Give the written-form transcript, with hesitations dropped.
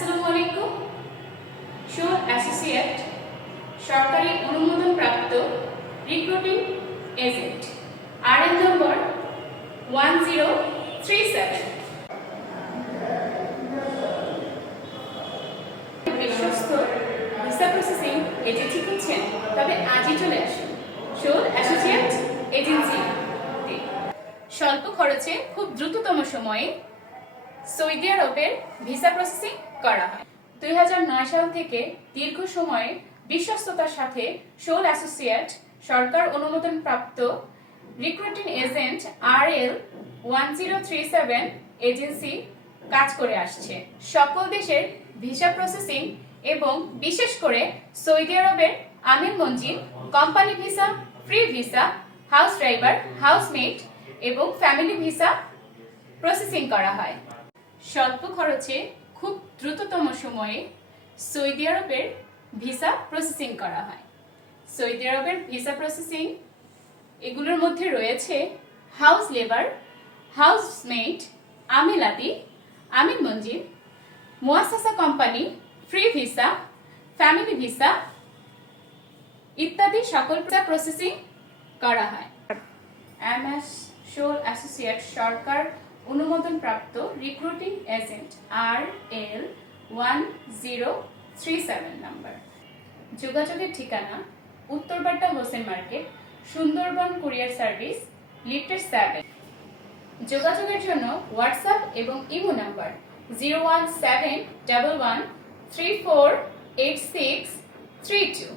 আসসালামু আলাইকুম। শোর অ্যাসোসিয়েট সরকারি অনুমোদন প্রাপ্ত রিক্রুটিং এজেন্ট আরএন নম্বর 1037। বিশ্বস্ত ভিসা প্রসেসিং এজেন্সি খুঁজছেন? তবে আজই চলে আসুন শোর অ্যাসোসিয়েট এজেন্সি। স্বল্প খরচে খুব দ্রুততম সময়ে সৌদি আরবের ভিসা প্রসেসিং করা হয়। 2009 সাল থেকে দীর্ঘ সময়ে বিশ্বস্ততার সাথে শোর অ্যাসোসিয়েট সরকার অনুমোদন প্রাপ্ত রিক্রুটিং এজেন্ট RL 1037 এজেন্সি কাজ করে আসছে। সকল দেশের ভিসা প্রসেসিং এবং বিশেষ করে সৌদি আরবের আমির মঞ্জিল, company visa, free visa, house driver, housemate এবং ফ্যামিলি ভিসা প্রসেসিং করা হয়। স্বল্প খরচে খুব দ্রুততম সময়ে সৌদি আরবের ভিসা প্রসেসিং করা হয়। সৌদি আরবের ভিসা প্রসেসিং এগুলোর মধ্যে রয়েছে হাউস লেবার, হাউসমেট, আমিলাতি, আমির মঞ্জিল, মুয়াসাসা company, free visa, family visa ইত্যাদি সকল ভিসা প্রসেসিং করা হয়। MS শোর অ্যাসোসিয়েট সরকার অনুমোদন প্রাপ্ত রিক্রুটিং এজেন্ট RL 1037 নাম্বার। যোগাযোগের ঠিকানা Uttar Badda Hossain market, Sundarban courier service, lifted 7। যোগাযোগের জন্য হোয়াটসঅ্যাপ এবং ইমো নাম্বার 01711348632।